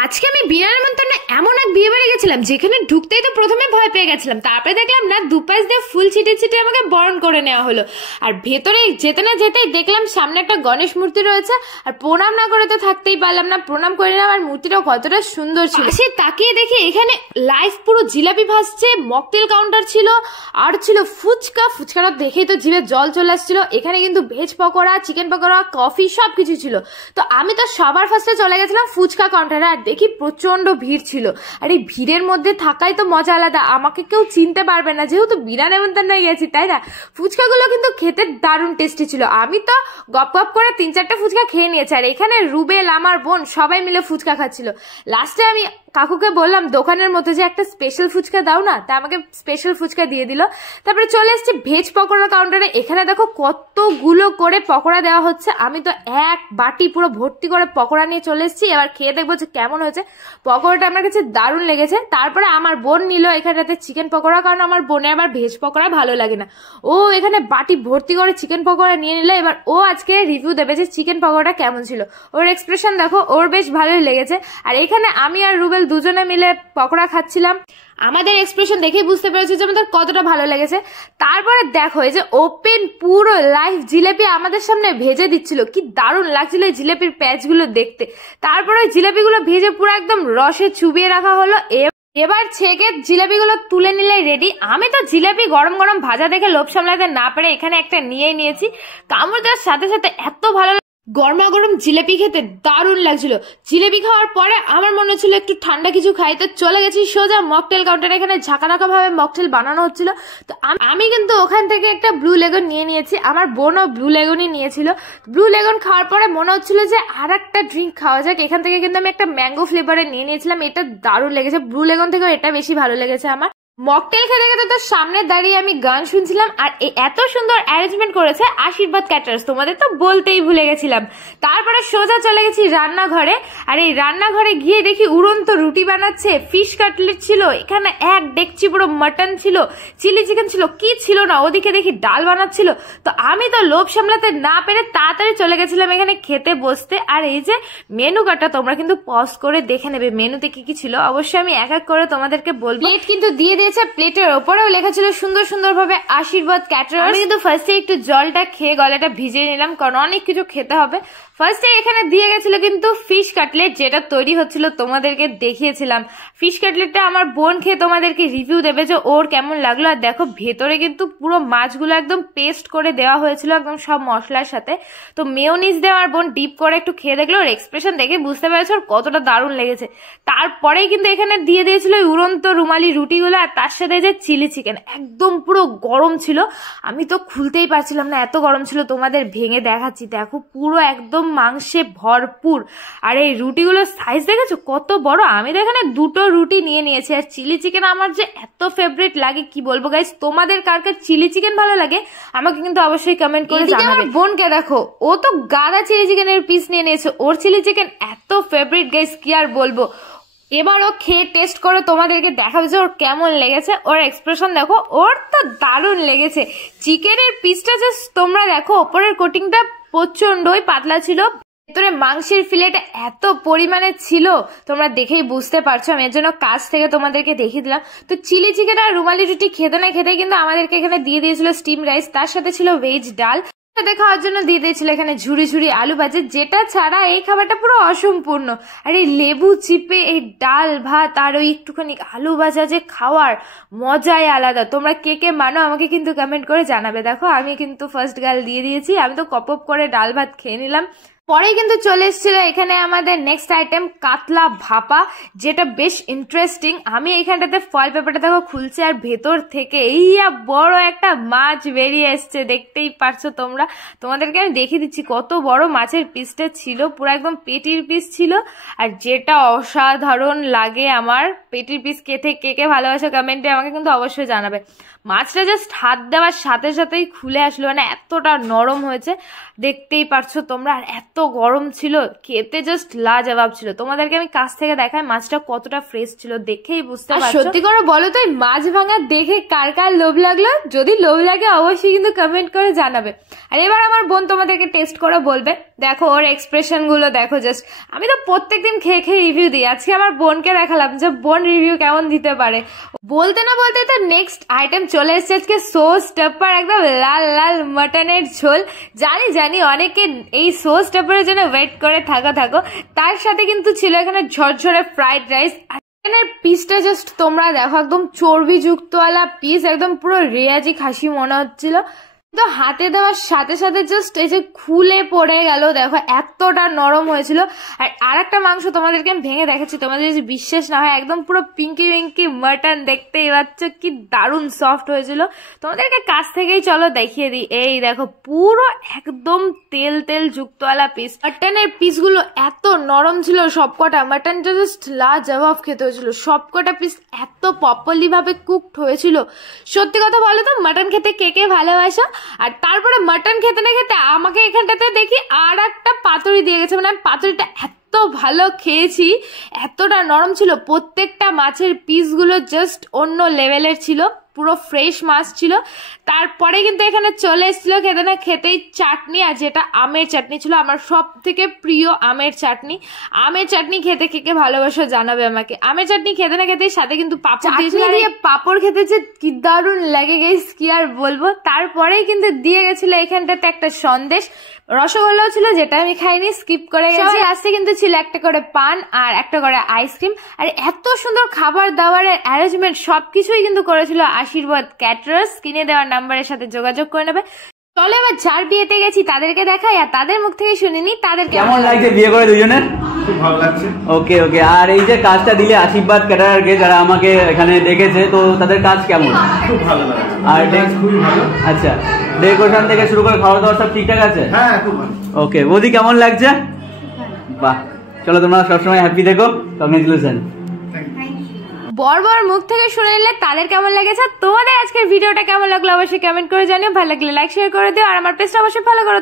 আজকে আমি বিয়ের নেমন্তন্নে এমন এক বিয়ে বাড়ি গেছিলাম যেখানে ঢুকতেই তো প্রথমে ভয় পেয়ে গেছিলাম, তারপরে দেখলাম না দুপাশ দিয়ে ফুল ছিটে ছিটে আমাকে বরণ করে নেওয়া হলো। আর ভেতরে যেতে না যেতেই দেখলাম সামনে একটা গণেশ মূর্তি রয়েছে, আর প্রণাম না করে তো থাকতেই পারলাম না, প্রণাম করে নিলাম। আর মূর্তিটাও কতটা সুন্দর ছিল। সে তাকিয়ে দেখে এখানে লাইভ পুরো জিলাপি ভাসছে, মকটেল কাউন্টার ছিল, আর ছিল ফুচকা। ফুচকাটা দেখেই তো জিভে জল চলে আসছিল। এখানে কিন্তু veg pakora, chicken pakora, coffee সবকিছু ছিল। তো আমি তো সবার ফার্স্টে চলে গেছিলাম ফুচকা কাউন্টারে, আর দেখি প্রচন্ড ভিড় ছিল। আর এই ভিড়ের মধ্যে থাকাই তো মজা আলাদা, আমাকে কেউ চিনতে পারবে না যেহেতু বিনা নেমন্তন্নে গেছি, তাই না? ফুচকাগুলো কিন্তু খেতে দারুণ টেস্টি ছিল। আমি তো গপ গপ করে 3-4টা ফুচকা খেয়ে নিয়েছি। আর এখানে রুবেল, আমার বোন সবাই মিলে ফুচকা খাচ্ছিল। লাস্টে আমি কাকুকে বললাম দোকানের মতো যে একটা স্পেশাল ফুচকা দাও না, তা আমাকে স্পেশাল ফুচকা দিয়ে দিল। তারপরে চলে এসেছি ভেজ পকোড়া কাউন্টারে। এখানে দেখো কতগুলো করে পকোড়া দেওয়া হচ্ছে। আমি তো এক বাটি পুরো ভর্তি করে পকোড়া নিয়ে চলে এসেছি। এবার খেয়ে দেখবো যে কেমন হয়েছে। পকোড়াটা আমার কাছে দারুণ লেগেছে। তারপরে আমার বোন নিল এখানটাতে চিকেন পকোড়া, কারণ আমার বোনে আবার ভেজ পকোড়া ভালো লাগে না। ও এখানে বাটি ভর্তি করে চিকেন পকোড়া নিয়ে নিল। এবার ও আজকে রিভিউ দেবে যে চিকেন পকোড়া কেমন ছিল। ওর এক্সপ্রেশন দেখো, ওর বেশ ভালোই লেগেছে। আর এখানে আমি আর রুবেল দুজনে মিলে পকোড়া খাচ্ছিলাম। আমাদের এক্সপ্রেশন দেখেই বুঝতে পেরেছি যে আমাদের কতটা ভালো লেগেছে। তারপরে দেখো এই যে ওপেন পুরো লাইভ জিলেপি আমাদের সামনে ভেজে দিচ্ছিল, কি দারুণ লাগছিল এই জিলেপির প্যাচগুলো দেখতে। তারপরে ওই জিলেপিগুলো ভেজে পুরো একদম রসে চুবিয়ে রাখা হলো। এবার ছেঁকে জিলাপিগুলো তুলে নিলে রেডি। আমি তো জিলাপি গরম গরম ভাজা দেখে লোভ সামলাতে না পেরে এখানে একটা নিয়েই নিয়েছি। কামড় দেওয়ার সাথে সাথে এত ভালো গরমা গরম জিলেপি খেতে দারুণ লাগছিল। জিলেপি খাওয়ার পরে আমার মনে হচ্ছিল একটু ঠান্ডা কিছু খাই, তো চলে গেছি সোজা মকটেল কাউন্টারে। এখানে ঝাঁকানাকা ভাবে মকটেল বানানো হচ্ছিল। তো আমি কিন্তু ওখান থেকে একটা ব্লু লেগন নিয়ে নিয়েছি, আমার বোনও ব্লু লেগনই নিয়েছিল। ব্লু লেগন খাওয়ার পরে মনে হচ্ছিল যে আর একটা ড্রিঙ্ক খাওয়া যাক। এখান থেকে কিন্তু আমি একটা ম্যাঙ্গো ফ্লেভারে নিয়ে নিয়েছিলাম, এটা দারুণ লেগেছে। ব্লু লেগন থেকেও এটা বেশি ভালো লেগেছে আমার। মকটেল খেতে খেতে তো সামনে দাঁড়িয়ে আমি গান শুনছিলাম। আর এত সুন্দর অ্যারেঞ্জমেন্ট করেছে আশীর্বাদ ক্যাটারার্স, তোমাদের তো বলতেই ভুলে গেছিলাম। তারপরে সোজা চলে গেছি রান্নাঘরে। আর এই রান্নাঘরে গিয়ে দেখি উড়ন্ত রুটি বানাচ্ছে, ফিশ কাটলেট ছিল, এখানে এক ডেকচি পুরো মাটন ছিল, চিলি চিকেন ছিল, কি ছিল না। ওদিকে দেখি ডাল বানাচ্ছিল। তো আমি তো লোভ সামলাতে না পেরে তাড়াতাড়ি চলে গেছিলাম এখানে খেতে বসতে। আর এই যে মেনু কার্ডটা তোমরা কিন্তু পজ করে দেখে নেবে মেনুতে কি কি ছিল। অবশ্যই আমি এক এক করে তোমাদেরকে বলবো। প্লেট কিন্তু দিয়ে দিয়েছে, প্লেটের ওপরেও লেখা ছিল সুন্দর সুন্দর ভাবে আশীর্বাদ ক্যাটারার্স। আমি কিন্তু ফার্স্টে একটু জলটা খেয়ে গলাটা ভিজিয়ে নিলাম, কারণ অনেক কিছু খেতে হবে। ফার্স্টে এখানে দিয়ে গেছিল কিন্তু ফিশ কাটলেট, যেটা তৈরি হচ্ছিল তোমাদেরকে দেখিয়েছিলাম। ফিশ কাটলেটটা আমার বোন খেয়ে তোমাদেরকে রিভিউ দেবে যে ওর কেমন লাগলো। আর দেখো ভেতরে কিন্তু পুরো মাছগুলো একদম পেস্ট করে দেওয়া হয়েছিল একদম সব মশলার সাথে। তো মেয়োনিজ দিয়ে আমার বোন ডিপ করে একটু খেয়ে দেখলো, ওর এক্সপ্রেশন দেখে বুঝতে পেরেছো ওর কতটা দারুণ লেগেছে। তারপরেই কিন্তু এখানে দিয়ে দিয়েছিল উড়ন্ত রুমালি রুটিগুলো, আর তার সাথে যে চিলি চিকেন একদম পুরো গরম ছিল। আমি তো খুলতেই পারছিলাম না, এত গরম ছিল। তোমাদের ভেঙে দেখাচ্ছি, দেখো পুরো একদম মাংসে ভরপুর। আর এই রুটিগুলোর সাইজ দেখেছো কত বড়। আমি তো এখানে 2টো রুটি নিয়ে নিয়েছি। আর চিলি চিকেন আমার যে এত ফেভারিট লাগে কি বলবো গাইস। তোমাদের কার কার চিলি চিকেন ভালো লাগে আমাকে কিন্তু অবশ্যই কমেন্ট করে জানাবে। বোনকে দেখো, ও তো গাদা চিলি চিকেনের পিস নিয়ে নিয়েছে, ওর চিলি চিকেন এত ফেভারিট গাইস কি আর বলবো। এবার ও খেয়ে টেস্ট করে তোমাদেরকে দেখাবে যে ওর কেমন লেগেছে। ওর এক্সপ্রেশন দেখো, ওর তো দারুণ লেগেছে। চিকেনের পিসটা জাস্ট তোমরা দেখো, ওপরের কোটিংটা প্রচন্ডই পাতলা ছিল, ভেতরে মাংসের ফিলেটা এত পরিমাণে ছিল তোমরা দেখেই বুঝতে পারছো। আমি এর জন্য কাছ থেকে তোমাদেরকে দেখিয়ে দিলাম। তো চিলি চিকেন আর রুমালি রুটি খেতে না খেতে কিন্তু আমাদেরকে এখানে দিয়ে দিয়েছিল স্টিম রাইস, তার সাথে ছিল ভেজ ডাল, সাথে খাওয়ার জন্য দিয়ে দিয়েছিল এখানে ঝুড়ি ঝুড়ি আলু ভাজা, যেটা ছাড়া এই খাবারটা পুরো অসম্পূর্ণ। আর এই লেবু চিপে এই ডাল ভাত আর ওই একটুখানি আলু ভাজা যে খাওয়ার মজাই আলাদা। তোমরা কে কে মানো আমাকে কিন্তু কমেন্ট করে জানাবে। দেখো আমি কিন্তু ফার্স্ট গাল দিয়ে দিয়েছি, আমি তো কপ করে ডাল ভাত খেয়ে নিলাম। পরে কিন্তু চলে এসেছিল এখানে আমাদের নেক্সট আইটেম কাতলা ভাপা, যেটা বেশ ইন্টারেস্টিং। আমি এইখানটাতে ফয়েল পেপারটা দেখো খুলছে, আর ভেতর থেকে এই বড় একটা মাছ বেরিয়ে এসছে, দেখতেই পারছো তোমরা। তোমাদেরকে আমি দেখিয়ে দিচ্ছি কত বড় মাছের পিসটা ছিল, পুরো একদম পেটির পিস ছিল। আর যেটা অসাধারণ লাগে আমার পেটির পিস কে কে ভালোবাসে কমেন্টে আমাকে কিন্তু অবশ্যই জানাবে। মাছটা জাস্ট হাত দেওয়ার সাথে সাথেই খুলে আসলো, মানে এতটা নরম হয়েছে দেখতেই পারছো তোমরা। আর এত গরম ছিল, খেতে জাস্ট লাজবাব ছিল। তোমাদেরকে আমি কাছ থেকে দেখাই মাছটা কতটা ফ্রেশ ছিল, দেখেই বুঝতে পারছো। সত্যি করে বলো তো এই মাছ ভাঙা দেখে কার কার লোভ লাগলো? যদি লোভ লাগে অবশ্যই কিন্তু কমেন্ট করে জানাবে। আর এবার আমার বোন তোমাদেরকে টেস্ট করে বলবে। দেখো ওর এক্সপ্রেশন গুলো দেখো জাস্ট। আমি তো প্রত্যেকদিন খেয়ে খেয়ে রিভিউ দিই, আজকে আমার বোনকে দেখালাম যে বোন রিভিউ কেমন দিতে পারে। বলতে না বলতে তো নেক্সট আইটেম চলে এসেছে আজকে, সো স্টাফার, একদম লাল লাল মাটনের ঝোল। জানি অনেকে এই সো স্টাফারের জন্য ওয়েট করে থাকো। তার সাথে কিন্তু ছিল এখানে ঝরঝরে ফ্রাইড রাইস। এখানের পিসটা জাস্ট তোমরা দেখো, একদম চর্বি যুক্তওয়ালা পিস, একদম পুরো রেয়াজি খাসি মনে হচ্ছিল। তো হাতে দেওয়ার সাথে সাথে জাস্ট এই যে খুলে পড়ে গেল, দেখো এতটা নরম হয়েছিল। আর একটা মাংস তোমাদেরকে আমি ভেঙে দেখাচ্ছি, তোমাদের যদি বিশ্বাস না হয়, একদম পুরো পিঙ্কি মাটন, দেখতেই পাচ্ছ কি দারুণ সফট হয়েছিল। তোমাদেরকে কাছ থেকেই চলো দেখিয়ে দিই। এই দেখো পুরো একদম তেল যুক্তওয়ালা পিস। মাটনের পিসগুলো এত নরম ছিল সবকটা, মাটনটা জাস্ট লাজবাব খেতে হয়েছিল। সবকটা পিস এত প্রপারলি ভাবে কুকড হয়েছিল। সত্যি কথা বলো তো, মাটন খেতে কে কে ভালোবাসো? আর তারপরে মাটন খেতে না খেতে আমাকে এখানটাতে দেখি আর একটা পাতুরি দিয়ে গেছে। মানে আমি পাতুরিটা এত ভালো খেয়েছি, এতটা নরম ছিল। প্রত্যেকটা মাছের পিসগুলো জাস্ট অন্য লেভেলের ছিল, পুরো ফ্রেশ মাছ ছিল। তারপরে কিন্তু এখানে চলে এসেছিল খেতে না খেতেই চাটনি, আর যেটা আমের চাটনি ছিল, আমার সব থেকে প্রিয় আমের চাটনি। আমের চাটনি খেতে কে ভালোবাসো জানাবে আমাকে। আমের চাটনি খেতে না খেতেই সাথে কিন্তু পাপড় দিয়েছিল, দিয়ে পাপড় খেতে যে কি দারুণ লাগে গেছে, কি আর বলবো। তারপরেই কিন্তু দিয়ে গেছিল এখানটাতে একটা সন্দেশ, রসগোল্লাও ছিল যেটা আমি খাইনি, স্কিপ করে গেছি। লাস্টে কিন্তু ছিল একটা করে পান আর একটা করে আইসক্রিম। আর এত সুন্দর খাবার দাবারের অ্যারেঞ্জমেন্ট সবকিছুই কিন্তু করেছিল আশীর্বাদ ক্যাটারার্স। স্ক্রিনে দেওয়ার নাম্বারের সাথে যোগাযোগ করে নেবে। চলো এবার যার বিয়েতে গেছি তাদেরকে দেখাই, আর তাদের মুখ থেকে শুনিনি তাদের কেমন লাগছে বিয়ে করে দুজনের। খুব ভালো লাগছে। ওকে। আর এই যে কাজটা দিলে আশীর্বাদ ক্যাটারারকে, যারা আমাকে এখানে দেখেছে, তো তাদের কাজ কেমন? খুব ভালো লাগছে। আর খুবই ভালো। আচ্ছা, ডেকোরেশন থেকে শুরু করে খাওয়া দাওয়া সব ঠিকঠাক আছে? হ্যাঁ, খুব ভালো। ওকে, বৌদি কেমন লাগছে? বাহ, চলো তোমরা সবসময় হ্যাপি থেকো। কংগ্রেচুলেশন। বর মুখ থেকে শুনে নিলে তাদের কেমন লেগেছে। তোমাদের আজকের ভিডিওটা কেমন লাগলো অবশ্যই কমেন্ট করে জানিও। ভালো লাগলে লাইক শেয়ার করে দিও, আর আমার পেজটা অবশ্যই ফলো করো।